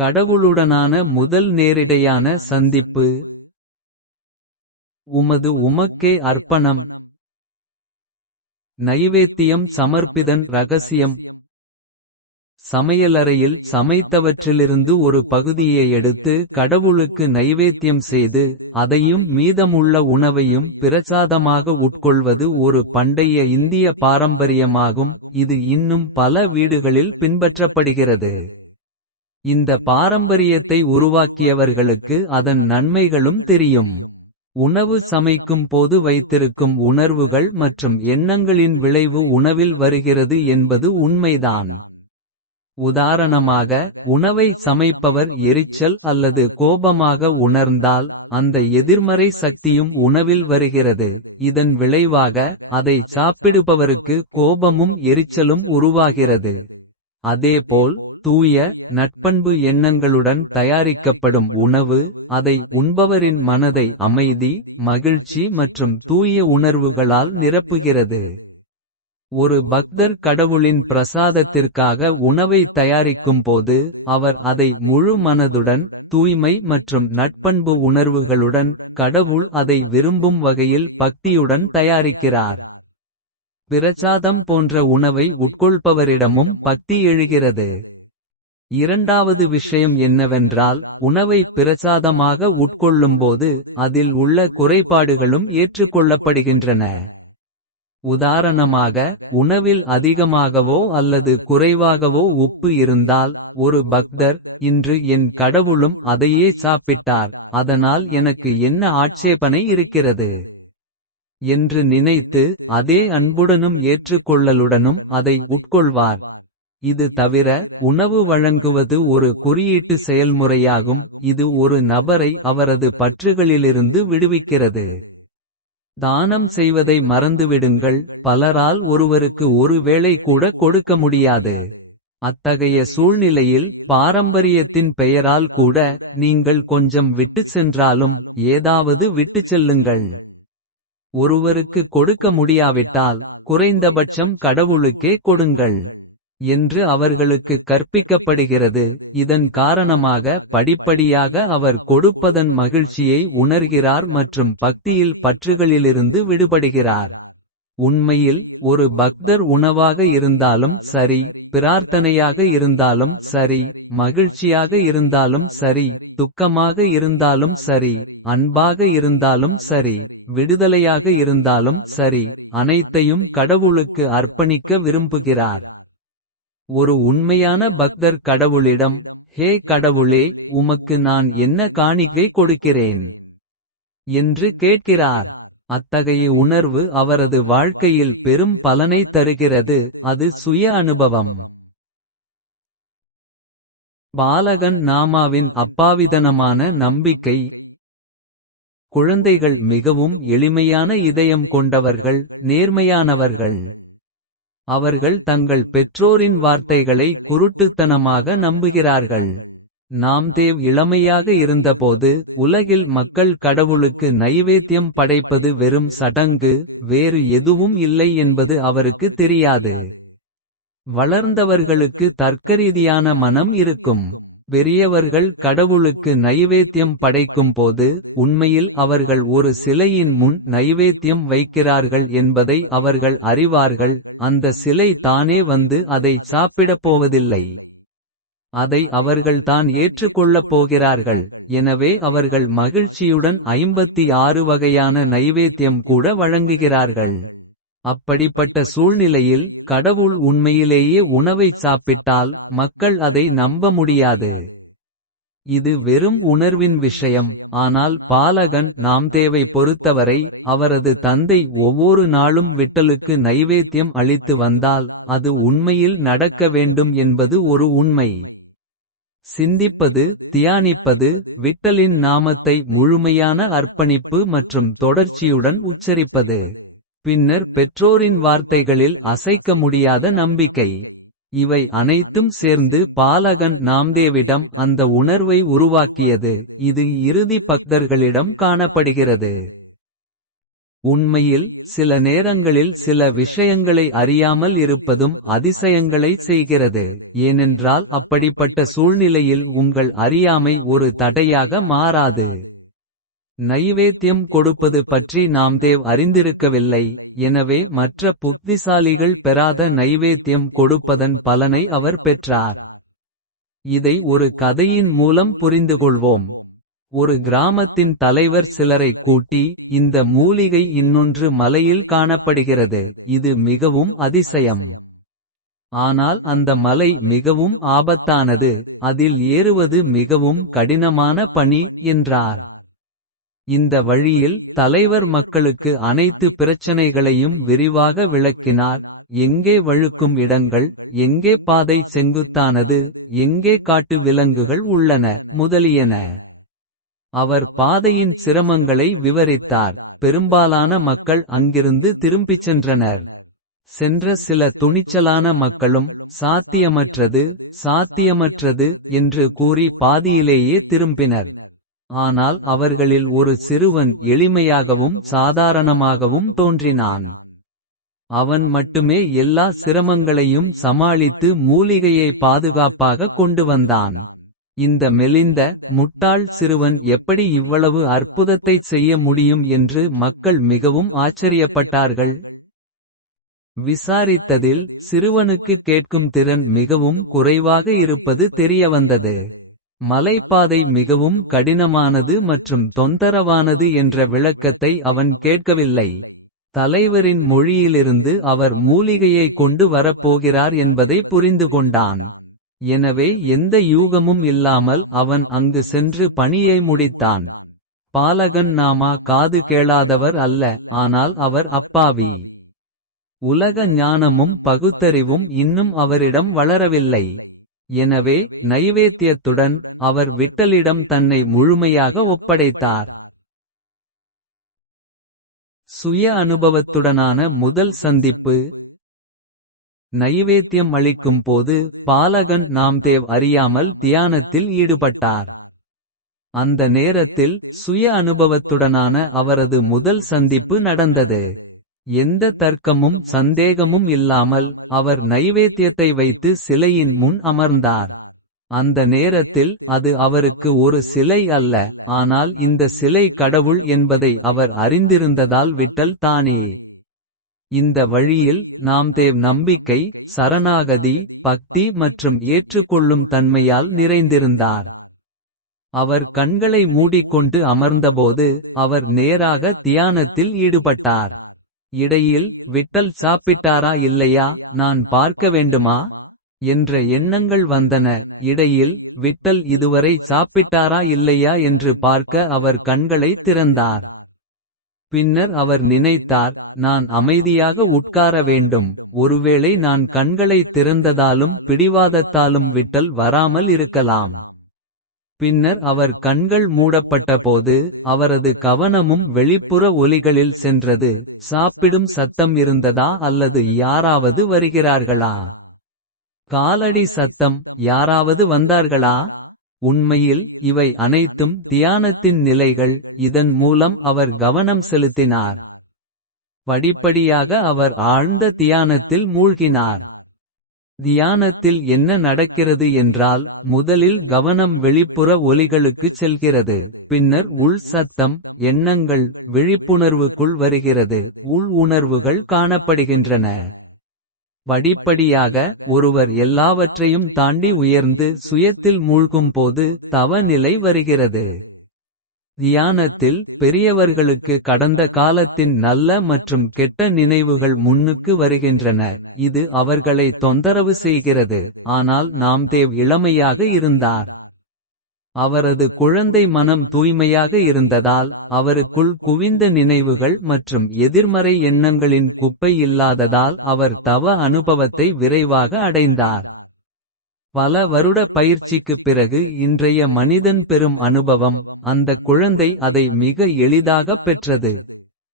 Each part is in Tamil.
கடவுளுடனான முதல் நேரிடையான சந்திப்பு. உமது உமக்கே அர்ப்பணம். நைவேத்தியம் சமர்ப்பிதன் ரகசியம். சமையலறையில் சமைத்தவற்றிலிருந்து ஒரு பகுதியை எடுத்து கடவுளுக்கு நைவேத்தியம் செய்து அதையும் மீதமுள்ள உணவையும் பிரசாதமாக உட்கொள்வது ஒரு பண்டைய இந்திய பாரம்பரியமாகும் இது இன்னும் பல வீடுகளில் பின்பற்றப்படுகிறது. இந்த பாரம்பரியத்தை உருவாக்கியவர்களுக்கு அதன் நன்மைகளும் தெரியும். உணவு சமைக்கும் போது வைத்திருக்கும் உணர்வுகள் மற்றும் எண்ணங்களின் விளைவு உணவில் வருகிறது என்பது உண்மைதான். உதாரணமாக உணவை சமைப்பவர் எரிச்சல் அல்லது கோபமாக உணர்ந்தால் அந்த எதிர்மறை சக்தியும் உணவில் வருகிறது. இதன் விளைவாக அதை சாப்பிடுபவருக்கு கோபமும் எரிச்சலும் உருவாகிறது. அதேபோல் தூய நட்பண்பு எண்ணங்களுடன் தயாரிக்கப்படும் உணவு அதை உண்பவரின் மனதை அமைதி மகிழ்ச்சி மற்றும் தூய உணர்வுகளால் நிரப்புகிறது. ஒரு பக்தர் கடவுளின் பிரசாதத்திற்காக உணவை தயாரிக்கும்போது அவர் அதை முழு மனதுடன் தூய்மை மற்றும் நட்பண்பு உணர்வுகளுடன் கடவுள் அதை விரும்பும் வகையில் பக்தியுடன் தயாரிக்கிறார். பிரசாதம் போன்ற உணவை உட்கொள்பவரிடமும் பக்தி எழுகிறது. இரண்டாவது விஷயம் என்னவென்றால் உணவை பிரசாதமாக உட்கொள்ளும்போது அதில் உள்ள குறைபாடுகளும் ஏற்றுக்கொள்ளப்படுகின்றன. உதாரணமாக உணவில் அதிகமாகவோ அல்லது குறைவாகவோ உப்பு இருந்தால் ஒரு பக்தர் இன்று என் கடவுளும் அதையே சாப்பிட்டார் அதனால் எனக்கு என்ன ஆட்சேபனை இருக்கிறது என்று நினைத்து அதே அன்புடனும் ஏற்றுக்கொள்ளலுடனும் அதை உட்கொள்வார். இது தவிர உணவு வழங்குவது ஒரு குறியீட்டு செயல்முறையாகும் இது ஒரு நபரை அவரது பற்றுகளிலிருந்து விடுவிக்கிறது. தானம் செய்வதை மறந்துவிடுங்கள் பலரால் ஒருவருக்கு ஒரு வேளை கூட கொடுக்க முடியாது. அத்தகைய சூழ்நிலையில் பாரம்பரியத்தின் பெயரால் கூட நீங்கள் கொஞ்சம் விட்டுச் சென்றாலும் ஏதாவது விட்டுச் செல்லுங்கள். ஒருவருக்கு கொடுக்க முடியாவிட்டால் குறைந்தபட்சம் கடவுளுக்கே கொடுங்கள். என்று அவர்களுக்கு கற்பிக்கப்படுகிறது. இதன் காரணமாக படிப்படியாக அவர் கொடுப்பதன் மகிழ்ச்சியை உணர்கிறார் மற்றும் பக்தியில் பற்றுகளிலிருந்து விடுபடுகிறார். உண்மையில் ஒரு பக்தர் உணவாக இருந்தாலும் சரி பிரார்த்தனையாக இருந்தாலும் சரி மகிழ்ச்சியாக இருந்தாலும் சரி துக்கமாக இருந்தாலும் சரி அன்பாக இருந்தாலும் சரி விடுதலையாக இருந்தாலும் சரி அனைத்தையும் கடவுளுக்கு அர்ப்பணிக்க விரும்புகிறார். ஒரு உண்மையான பக்தர் கடவுளிடம் ஹே கடவுளே உமக்கு நான் என்ன காணிக்கை கொடுக்கிறேன் என்று கேட்கிறார். அத்தகைய உணர்வு அவரது வாழ்க்கையில் பெரும் பலனை தருகிறது. அது சுய அனுபவம். பாலகன் நாமாவின் அப்பாவிதனமான நம்பிக்கை. குழந்தைகள் மிகவும் எளிமையான இதயம் கொண்டவர்கள் நேர்மையானவர்கள். அவர்கள் தங்கள் பெற்றோரின் வார்த்தைகளை குருட்டுத்தனமாக நம்புகிறார்கள். நாம்தேவ் இளமையாக இருந்தபோது உலகில் மக்கள் கடவுளுக்கு நைவேத்தியம் படைப்பது வெறும் சடங்கு வேறு எதுவும் இல்லை என்பது அவருக்கு தெரியாது. வளர்ந்தவர்களுக்கு தர்க்கரீதியான மனம் இருக்கும். பெரியவர்கள் கடவுளுக்கு நைவேத்தியம் படைக்கும்போது உண்மையில் அவர்கள் ஒரு சிலையின் முன் நைவேத்தியம் வைக்கிறார்கள் என்பதை அவர்கள் அறிவார்கள் அந்த சிலை தானே வந்து அதை சாப்பிடப் போவதில்லை. அதை அவர்கள் தான் ஏற்றுக்கொள்ளப் போகிறார்கள். எனவே அவர்கள் மகிழ்ச்சியுடன் ஐம்பத்தி ஆறு வகையான நைவேத்தியம் கூட வழங்குகிறார்கள். அப்படிப்பட்ட சூழ்நிலையில் கடவுள் உண்மையிலேயே உணவைச் சாப்பிட்டால் மக்கள் அதை நம்ப முடியாது. இது வெறும் உணர்வின் விஷயம். ஆனால் பாலகன் நாம் தேவை பொறுத்தவரை அவரது தந்தை ஒவ்வொரு நாளும் விட்டலுக்கு நைவேத்தியம் அளித்து வந்தால் அது உண்மையில் நடக்க வேண்டும் என்பது ஒரு உண்மை. சிந்திப்பது தியானிப்பது விட்டலின் நாமத்தை முழுமையான அர்ப்பணிப்பு மற்றும் தொடர்ச்சியுடன் உச்சரிப்பது. பின்னர் பெற்றோரின் வார்த்தைகளில் அசைக்க முடியாத நம்பிக்கை. இவை அனைத்தும் சேர்ந்து பாலகன் நாம்தேவிடம் அந்த உணர்வை உருவாக்கியது. இது இறுதி பக்தர்களிடம் காணப்படுகிறது. உண்மையில் சில நேரங்களில் சில விஷயங்களை அறியாமல் இருப்பதும் அதிசயங்களை செய்கிறது. ஏனென்றால் அப்படிப்பட்ட சூழ்நிலையில் உங்கள் அறியாமை ஒரு தடையாக மாறாது. நைவேத்தியம் கொடுப்பது பற்றி நாம் தேவ் அறிந்திருக்கவில்லை. எனவே மற்ற புத்திசாலிகள் பெறாத நைவேத்தியம் கொடுப்பதன் பலனை அவர் பெற்றார். இதை ஒரு கதையின் மூலம் புரிந்துகொள்வோம். ஒரு கிராமத்தின் தலைவர் சிலரை கூட்டி இந்த மூலிகை இன்னொன்று மலையில் காணப்படுகிறது இது மிகவும் அதிசயம். ஆனால் அந்த மலை மிகவும் ஆபத்தானது அதில் ஏறுவது மிகவும் கடினமான பணி என்றார். இந்த வழியில் தலைவர் மக்களுக்கு அனைத்து பிரச்சனைகளையும் விரிவாக விளக்கினார். எங்கே வழுக்கும் இடங்கள் எங்கே பாதை செங்குத்தானது எங்கே காட்டு விலங்குகள் உள்ளன முதலியன. அவர் பாதையின் சிரமங்களை விவரித்தார். பெரும்பாலான மக்கள் அங்கிருந்து திரும்பிச் சென்றனர். சென்ற சில துணிச்சலான மக்களும் சாத்தியமற்றது சாத்தியமற்றது என்று கூறி பாதியிலேயே திரும்பினர். ஆனால் அவர்களில் ஒரு சிறுவன் எளிமையாகவும் சாதாரணமாகவும் தோன்றினான். அவன் மட்டுமே எல்லா சிரமங்களையும் சமாளித்து மூலிகையை பாதுகாப்பாக கொண்டு வந்தான். இந்த மெலிந்த முட்டாள் சிறுவன் எப்படி இவ்வளவு அற்புதத்தைச் செய்ய முடியும் என்று மக்கள் மிகவும் ஆச்சரியப்பட்டார்கள். விசாரித்ததில் சிறுவனுக்கு கேட்கும் திறன் மிகவும் குறைவாக இருப்பது தெரியவந்தது. மலைப்பாதை மிகவும் கடினமானது மற்றும் தொந்தரவானது என்ற விளக்கத்தை அவன் கேட்கவில்லை. தலைவரின் மொழியிலிருந்து அவர் மூலிகையை கொண்டு வரப்போகிறார் என்பதை புரிந்து கொண்டான். எனவே எந்த யூகமும் இல்லாமல் அவன் அங்கு சென்று பணியை முடித்தான். பாலகன் நாமா காது கேளாதவர் அல்ல ஆனால் அவர் அப்பாவி. உலக ஞானமும் பகுத்தறிவும் இன்னும் அவரிடம் வளரவில்லை. எனவே நைவேத்தியத்துடன் அவர் விட்டலிடம் தன்னை முழுமையாக ஒப்படைத்தார். சுய அனுபவத்துடனான முதல் சந்திப்பு. நைவேத்தியம் அளிக்கும் போது பாலகன் நாம்தேவ் அறியாமல் தியானத்தில் ஈடுபட்டார். அந்த நேரத்தில் சுய அனுபவத்துடனான அவரது முதல் சந்திப்பு நடந்தது. எந்த தர்க்கமும் சந்தேகமும் இல்லாமல் அவர் நைவேத்தியத்தை வைத்து சிலையின் முன் அமர்ந்தார். அந்த நேரத்தில் அது அவருக்கு ஒரு சிலை அல்ல ஆனால் இந்த சிலை கடவுள் என்பதை அவர் அறிந்திருந்ததால் விட்டல் தானே. இந்த வழியில் நாம் தேவ் நம்பிக்கை சரணாகதி பக்தி மற்றும் ஏற்றுக்கொள்ளும் தன்மையால் நிறைந்திருந்தார். அவர் கண்களை மூடிக்கொண்டு அமர்ந்தபோது அவர் நேராக தியானத்தில் ஈடுபட்டார். இடையில் விட்டல் சாப்பிட்டாரா இல்லையா? நான் பார்க்க வேண்டுமா? என்ற எண்ணங்கள் வந்தன. இடையில் விட்டல் இதுவரை சாப்பிட்டாரா இல்லையா என்று பார்க்க அவர் கண்களை திறந்தார். பின்னர் அவர் நினைத்தார் நான் அமைதியாக உட்கார வேண்டும். ஒருவேளை நான் கண்களை திறந்ததாலும் பிடிவாதத்தாலும் விட்டல் வராமல் இருக்கலாம். பின்னர் அவர் கண்கள் மூடப்பட்டபோது அவரது கவனமும் வெளிப்புற ஒலிகளில் சென்றது. சாப்பிடும் சத்தம் இருந்ததா அல்லது யாராவது வருகிறார்களா? காலடி சத்தம் யாராவது வந்தார்களா? உண்மையில் இவை அனைத்தும் தியானத்தின் நிலைகள். இதன் மூலம் அவர் கவனம் செலுத்தினார். படிப்படியாக அவர் ஆழ்ந்த தியானத்தில் மூழ்கினார். தியானத்தில் என்ன நடக்கிறது என்றால் முதலில் கவனம் வெளிப்புற ஒலிகளுக்குச் செல்கிறது பின்னர் உள் சத்தம் எண்ணங்கள் விழிப்புணர்வுக்குள் வருகிறது உள் உணர்வுகள் காணப்படுகின்றன. படிப்படியாக ஒருவர் எல்லாவற்றையும் தாண்டி உயர்ந்து சுயத்தில் மூழ்கும்போது தவ நிலை வருகிறது. தியானத்தில் பெரியவர்களுக்கு கடந்த காலத்தின் நல்ல மற்றும் கெட்ட நினைவுகள் முன்னுக்கு வருகின்றன. இது அவர்களை தொந்தரவு செய்கிறது. ஆனால் நாம்தேவ் இளமையாக இருந்தார். அவரது குழந்தை மனம் தூய்மையாக இருந்ததால் அவருக்குள் குவிந்த நினைவுகள் மற்றும் எதிர்மறை எண்ணங்களின் குப்பை இல்லாததால் அவர் தவ அனுபவத்தை விரைவாக அடைந்தார். பல வருட பயிற்சிக்குப் பிறகு இன்றைய மனிதன் பெறும் அனுபவம் அந்தக் குழந்தை அதை மிக எளிதாகப் பெற்றது.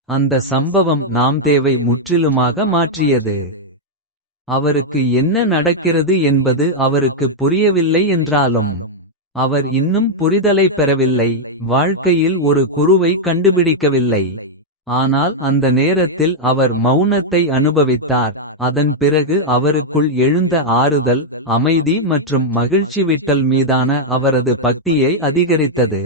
அந்த சம்பவம் நாம் தேவை முற்றிலுமாக மாற்றியது. அவருக்கு என்ன நடக்கிறது என்பது அவருக்குப் புரியவில்லை என்றாலும் அவர் இன்னும் புரிதலை பெறவில்லை வாழ்க்கையில் ஒரு குருவை கண்டுபிடிக்கவில்லை. ஆனால் அந்த நேரத்தில் அவர் மௌனத்தை அனுபவித்தார். அதன் பிறகு அவருக்குள் எழுந்த ஆறுதல் அமைதி மற்றும் மகிழ்ச்சி விட்டல் மீதான அவரது பக்தியை அதிகரித்தது.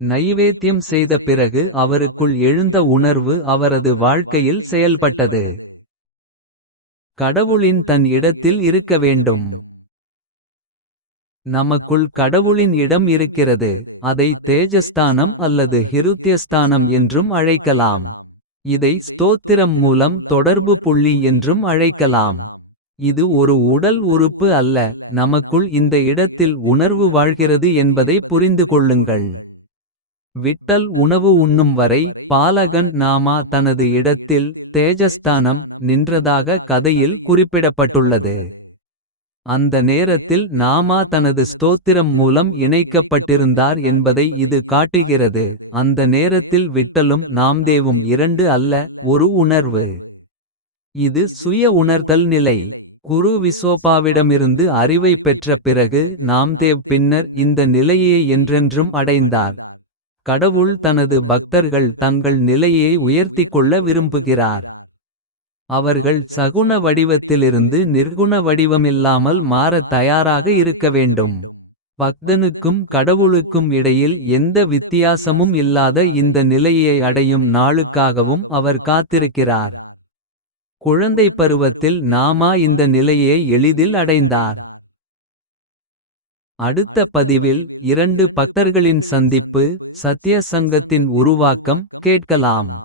நைவேத்தியம் செய்த பிறகு அவருக்குள் எழுந்த உணர்வு அவரது வாழ்க்கையில் செயல்பட்டது. கடவுளின் தன் இடத்தில் இருக்க வேண்டும். நமக்குள் கடவுளின் இடம் இருக்கிறது. அதை தேஜஸ்தானம் அல்லது ஹிருத்யஸ்தானம் என்றும் அழைக்கலாம். இதை ஸ்தோத்திரம் மூலம் தொடர்பு புள்ளி என்றும் அழைக்கலாம். இது ஒரு உடல் உறுப்பு அல்ல நமக்குள் இந்த இடத்தில் உணர்வு வாழ்கிறது என்பதை புரிந்து கொள்ளுங்கள். விட்டல் உணவு உண்ணும் வரை பாலகன் நாமா தனது இடத்தில் தேஜஸ்தானம் நின்றதாக கதையில் குறிப்பிடப்பட்டுள்ளது. அந்த நேரத்தில் நாமா தனது ஸ்தோத்திரம் மூலம் இணைக்கப்பட்டிருந்தார் என்பதை இது காட்டுகிறது. அந்த நேரத்தில் விட்டலும் நாம்தேவும் இரண்டு அல்ல ஒரு உணர்வு. இது சுய உணர்தல் நிலை. குரு விசோபாவிடமிருந்து அறிவை பெற்ற பிறகு நாம்தேவ் பின்னர் இந்த நிலையை என்றென்றும் அடைந்தார். கடவுள் தனது பக்தர்கள் தங்கள் நிலையை உயர்த்திக் கொள்ள விரும்புகிறார். அவர்கள் சகுண வடிவத்திலிருந்து நிர்குண வடிவமில்லாமல் மாறத் தயாராக இருக்க வேண்டும். பக்தனுக்கும் கடவுளுக்கும் இடையில் எந்த வித்தியாசமும் இல்லாத இந்த நிலையை அடையும் நாளுக்காகவும் அவர் காத்திருக்கிறார். குழந்தை பருவத்தில் நாமா இந்த நிலையை எளிதில் அடைந்தார். அடுத்த பதிவில் இரண்டு பக்தர்களின் சந்திப்பு சத்ய சங்கத்தின் உருவாக்கம் கேட்கலாம்.